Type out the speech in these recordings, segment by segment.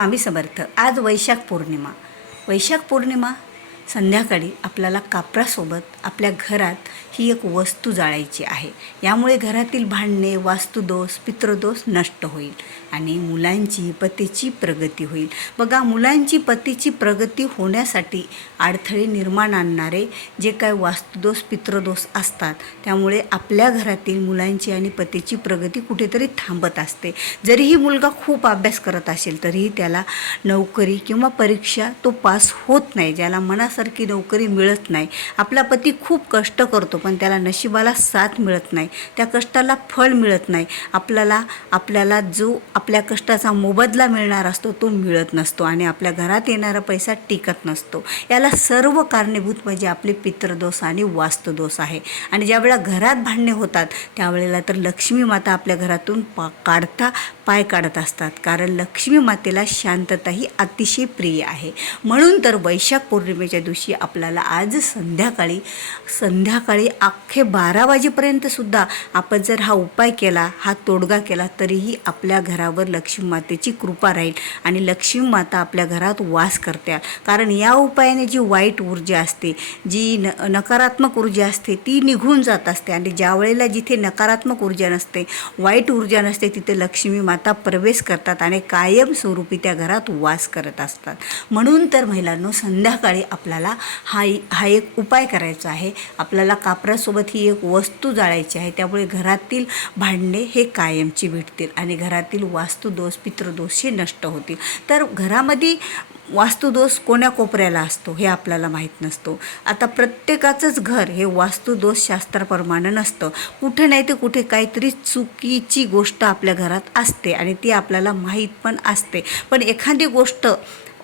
आम्ही समर्थ. आज वैशाख पौर्णिमा. वैशाख पौर्णिमा संध्याकाळी आपल्याला कापरासोबत आपल्या घरात ही एक वस्तू जाळायची आहे. यामुळे घरातील भांडणे वास्तुदोष पितृदोष नष्ट होईल आणि मुलांची पतीची प्रगती होईल. बघा मुलांची पतीची प्रगती होण्यासाठी अडथळे निर्माण आणणारे जे काय वास्तुदोष पितृदोष असतात त्यामुळे आपल्या घरातील मुलांची आणि पतीची प्रगती कुठेतरी थांबत असते. जरीही मुलगा खूप अभ्यास करत असेल तरीही त्याला नोकरी किंवा परीक्षा तो पास होत नाही ज्याला मनासारखी नोकरी मिळत नाही. आपला पती खूप कष्ट करतो पण त्याला नशिबाला साथ मिळत नाही. त्या कष्टाला फळ मिळत नाही. आपल्याला आपल्याला जो आपल्या कष्टाचा मोबदला मिळणार असतो तो मिळत नसतो आणि आपल्या घरात येणारा पैसा टिकत नसतो. याला सर्व कारणीभूत म्हणजे आपले पितृदोष आणि वास्तुदोष आहे. आणि ज्यावेळेला घरात भांडणे होतात त्यावेळेला तर लक्ष्मी माता आपल्या घरातून पा काढता पाय काढत असतात. कारण लक्ष्मी मातेला शांतता ही अतिशय प्रिय आहे. म्हणून तर वैशाख पौर्णिमेच्या दिवशी आपल्याला आज संध्याकाळी संध्याकाळी अख्खे बारा वाजेपर्यंत सुद्धा आपण जर हा उपाय केला हा तोडगा केला तरीही आपल्या घरावर लक्ष्मी मातेची कृपा राहील आणि लक्ष्मी माता आपल्या घरात वास करते कारण या उपायाने जी वाईट ऊर्जा असते जी न नकारात्मक ऊर्जा असते ती निघून जात असते आणि ज्या वेळेला जिथे नकारात्मक ऊर्जा नसते वाईट ऊर्जा नसते तिथे लक्ष्मी माता प्रवेश करतात आणि कायमस्वरूपी त्या घरात वास करत असतात. म्हणून तर महिलांनो संध्याकाळी आपल्याला हा हा एक उपाय करायचा आहे. आपल्याला कापरासोबत ही एक वस्तू जाळायची आहे. त्यामुळे घरातील भांडणे हे कायमची भेटतील आणि घरातील वास्तुदोष पितृदोष हे नष्ट होतील. तर घरामध्ये वास्तुदोष कोण्या कोपऱ्याला असतो हे आपल्याला माहीत नसतो. आता प्रत्येकाचंच घर हे वास्तुदोष शास्त्राप्रमाणे नसतं. कुठे नाही तर कुठे काहीतरी चुकीची गोष्ट आपल्या घरात असते आणि ती आपल्याला माहीत पण असते. पण एखादी गोष्ट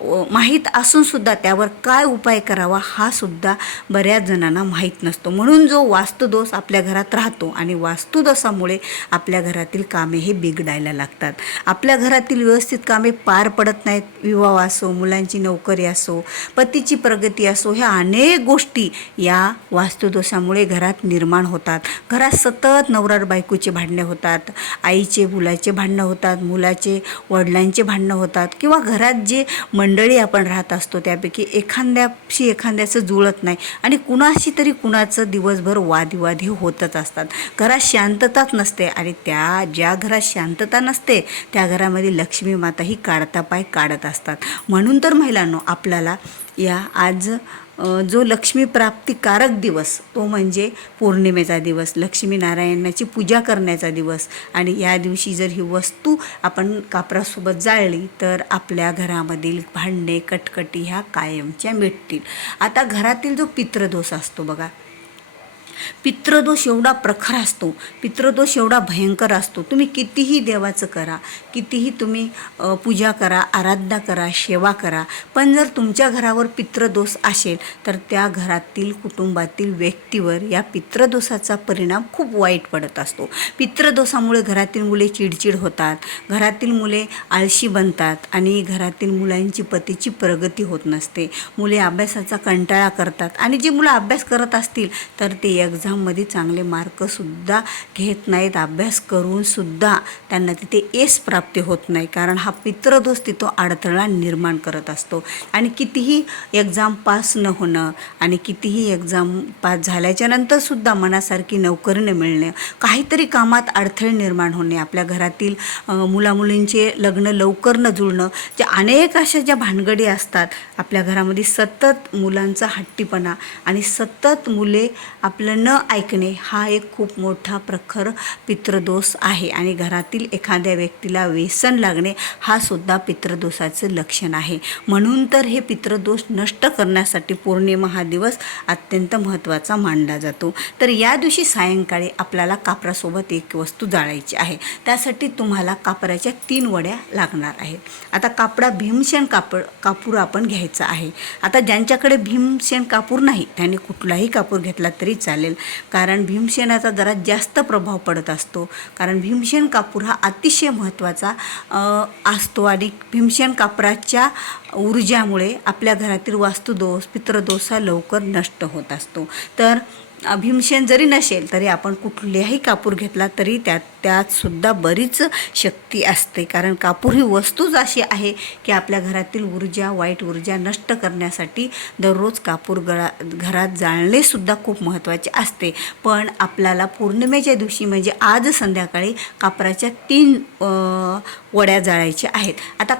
माहीत असूनसुद्धा त्यावर काय उपाय करावा हा सुद्धा बऱ्याच जणांना माहीत नसतो. म्हणून जो वास्तुदोष आपल्या घरात राहतो आणि वास्तुदोषामुळे आपल्या घरातील कामे हे बिघडायला लागतात. आपल्या घरातील व्यवस्थित कामे पार पडत नाहीत. विवाह असो मुलांची नोकरी असो पतीची प्रगती असो ह्या अनेक गोष्टी या वास्तुदोषामुळे घरात निर्माण होतात. घरात सतत नवरा बायकोचे भांडणे होतात आईचे मुलाचे भांडणं होतात मुलाचे वडिलांचे भांडणं होतात किंवा घरात जे मंडळी आपण राहत असतो त्यापैकी एखाद्याशी एखाद्याचं जुळत नाही. आणि कुणाशी तरी कुणाचं दिवसभर वादविवादही होतच असतात. घरात शांतताच नसते आणि त्या ज्या घरात शांतता नसते त्या घरामध्ये लक्ष्मी माता ही काढता पाय काढत असतात. म्हणून तर महिलांनो आपल्याला या आज जो लक्ष्मीप्राप्तिकारक दिवस तो म्हणजे पौर्णिमेचा दिवस लक्ष्मीनारायणाची पूजा करण्याचा दिवस. आणि या दिवशी जर ही वस्तू आपण कापरासोबत जाळली तर आपल्या घरामधील भांडणे कटकटी ह्या कायमच्या मिटतील. आता घरातील जो पितृदोष असतो बघा पितृदोष एवढा प्रखर असतो पितृदोष एवढा भयंकर असतो. तुम्ही कितीही देवाचं करा कितीही तुम्ही पूजा करा आराधना करा सेवा करा पण जर तुमच्या घरावर पितृदोष असेल तर त्या घरातील कुटुंबातील व्यक्तीवर या पितृदोषाचा परिणाम खूप वाईट पडत असतो. पितृदोषामुळे घरातील मुले चिडचिड होतात घरातील मुले आळशी बनतात आणि घरातील मुलांची पतीची प्रगती होत नसते. मुले अभ्यासाचा कंटाळा करतात आणि जी मुलं अभ्यास करत असतील तर ते एक्झाममध्ये चांगले मार्कसुद्धा घेत नाहीत. अभ्यास करूनसुद्धा त्यांना तिथे एस प्राप्ती होत नाही. कारण हा पित्रदोष तिथं अडथळा निर्माण करत असतो. आणि कितीही एक्झाम पास न होणं आणि कितीही एक्झाम पास झाल्याच्या नंतरसुद्धा मनासारखी नोकरी न मिळणं काहीतरी कामात अडथळे निर्माण होणे आपल्या घरातील मुलामुलींचे लग्न लवकर न जुळणं जे अनेक अशा ज्या भानगडी असतात आपल्या घरामध्ये सतत मुलांचा हट्टीपणा आणि सतत मुले आपलं न ऐकणे हा एक खूप मोठा प्रखर पितृदोष आहे आणि घरातील एखाद्या व्यक्तीला व्यसन लागणे हा सुद्धा पितृदोषाचं लक्षण आहे. म्हणून तर हे पितृदोष नष्ट करण्यासाठी पौर्णिमा हा दिवस अत्यंत महत्त्वाचा मानला जातो. तर या दिवशी सायंकाळी आपल्याला कापरासोबत एक वस्तू जाळायची आहे. त्यासाठी तुम्हाला कापराच्या तीन वड्या लागणार आहेत. आता कापडा भीमसेन कापड कापूर आपण घ्यायचा आहे. आता ज्यांच्याकडे भीमसेन कापूर नाही त्यांनी कुठलाही कापूर घेतला तरी चालेल. कारण भीमसेनाचा जरा जास्त प्रभाव पडत असतो. कारण भीमसेन कापूर हा अतिशय महत्त्वाचा असतो आणि भीमसेन कापराच्या ऊर्जामुळे आपल्या घरातील वास्तुदोष पितृदोष हा लवकर नष्ट होत असतो. तर भीमसेन जरी नसेल तरी आपण कुठल्याही कापूर घेतला तरी त्यात त्यातसुद्धा बरीच शक्ती असते. कारण कापूर ही वस्तूच अशी आहे की आपल्या घरातील ऊर्जा वाईट ऊर्जा नष्ट करण्यासाठी दररोज कापूर गळा घरात जाळणेसुद्धा खूप महत्त्वाचे असते. पण आपल्याला पौर्णिमेच्या दिवशी म्हणजे आज संध्याकाळी कापराच्या तीन वड्या जाळायच्या आहेत. आता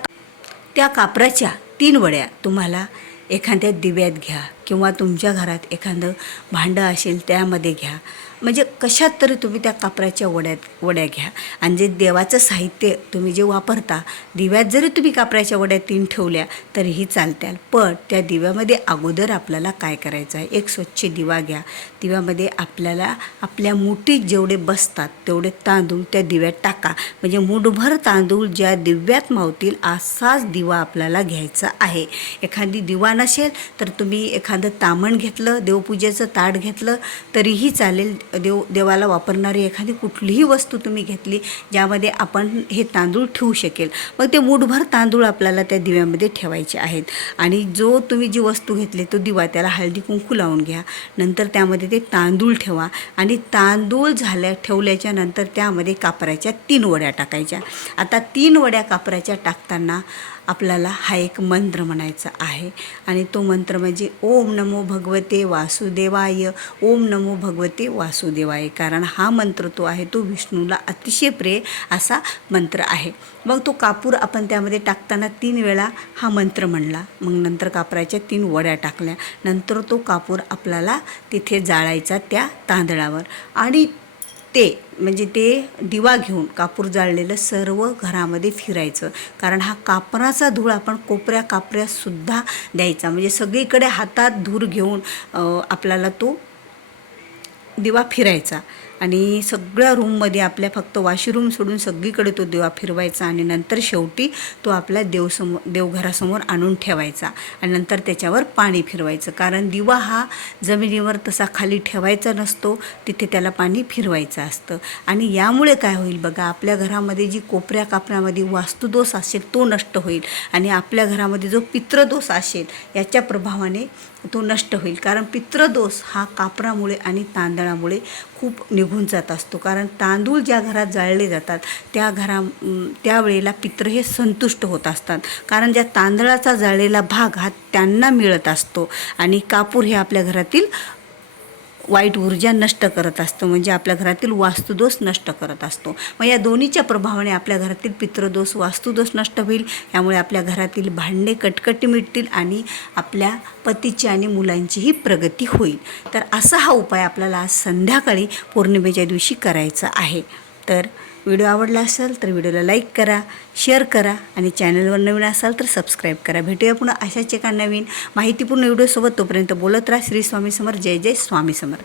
त्या कापराच्या तीन वड्या तुम्हाला एखाद्या दिव्यात घ्या. किंवा तुमच्या घरात एखादं भांडं असेल त्यामध्ये घ्या. म्हणजे कशात तरी तुम्ही त्या कापराच्या वड्यात वड्या घ्या. आणि जे देवाचं साहित्य तुम्ही जे वापरता दिव्यात जरी तुम्ही कापराच्या वड्या तीन ठेवल्या तरीही चालत्याल. पण त्या दिव्यामध्ये अगोदर आपल्याला काय करायचं आहे? एक स्वच्छ दिवा घ्या. दिव्यामध्ये आपल्याला आपल्या मुठीत जेवढे बसतात तेवढे तांदूळ त्या दिव्यात टाका. म्हणजे मुठभर तांदूळ ज्या दिव्यात मावतील असाच दिवा आपल्याला घ्यायचा आहे. एखादी दिवा नसेल तर तुम्ही एखादं तामण घेतलं देवपूजेचं ताट घेतलं तरीही चालेल देव देवाला वापरणारी एखादी कुठलीही वस्तू तुम्ही घेतली ज्यामध्ये आपण हे तांदूळ ठेवू शकेल. मग ते मुठभर तांदूळ आपल्याला त्या दिव्यामध्ये ठेवायचे आहेत. आणि जो तुम्ही जी वस्तू घेतली तो दिवा त्याला हळदी कुंकू लावून घ्या. नंतर त्यामध्ये ते तांदूळ ठेवा. आणि तांदूळ झाल्या ठेवल्याच्या नंतर त्यामध्ये कापराच्या तीन वड्या टाकायच्या. आता तीन वड्या कापराच्या टाकताना आपल्याला हा एक मंत्र म्हणायचा आहे. आणि तो मंत्र म्हणजे ओम नमो भगवते वासुदेवाय ओम नमो भगवते वासुदेवाय. कारण हा मंत्र तो आहे तो विष्णूला अतिशय प्रिय असा मंत्र आहे. मग तो कापूर आपण त्यामध्ये टाकताना तीन वेळा हा मंत्र म्हणला. मग नंतर कापराच्या तीन वड्या टाकल्या. नंतर तो कापूर आपल्याला तिथे जाळायचा त्या तांदळावर. आणि ते म्हणजे ते दिवा घेऊन कापूर जाळलेलं सर्व घरामध्ये फिरायचं. कारण हा कापराचा धूळ आपण कोपऱ्या कापऱ्यासुद्धा द्यायचा. म्हणजे सगळीकडे हातात धूर घेऊन आपल्याला तो दिवा फिरायचा. आणि सगळ्या रूममध्ये आपल्या फक्त वॉशरूम सोडून सगळीकडे तो दिवा फिरवायचा आणि नंतर शेवटी तो आपल्या देवसमोर देवघरासमोर आणून ठेवायचा आणि नंतर त्याच्यावर पाणी फिरवायचं. कारण दिवा हा जमिनीवर तसा खाली ठेवायचा नसतो तिथे त्याला पाणी फिरवायचं असतं. आणि यामुळे काय होईल बघा आपल्या घरामध्ये जी कोपऱ्या कापऱ्यामध्ये वास्तुदोष असेल तो नष्ट होईल आणि आपल्या घरामध्ये जो पित्रदोष असेल याच्या प्रभावाने तो नष्ट होईल. कारण पित्रदोष हा कापरामुळे आणि तांदळामुळे खूप निघून जात असतो. कारण तांदूळ ज्या घरात जाळले जातात त्या घरा त्यावेळेला पित्र हे संतुष्ट होत असतात. कारण ज्या तांदळाचा जाळलेला भाग हा त्यांना मिळत असतो. आणि कापूर हे आपल्या घरातील वाईट ऊर्जा नष्ट करत असतं. म्हणजे आपल्या घरातील वास्तुदोष नष्ट करत असतो. मग या दोन्हीच्या प्रभावाने आपल्या घरातील पितृदोष वास्तुदोष नष्ट होईल. यामुळे आपल्या घरातील भांडे कटकटी मिटतील आणि आपल्या पतीची आणि मुलांचीही प्रगती होईल. तर असा हा उपाय आपल्याला आज संध्याकाळी पौर्णिमेच्या दिवशी करायचा आहे. तर व्हिडिओ आवडला असेल तर व्हिडिओला लाईक करा शेअर करा आणि चॅनलवर नवीन असाल तर सबस्क्राईब करा. भेटूया पुन्हा अशाच एका नवीन माहितीपूर्ण व्हिडिओसोबत. तोपर्यंत बोलत राहा. श्री स्वामी समर जय जय स्वामी समर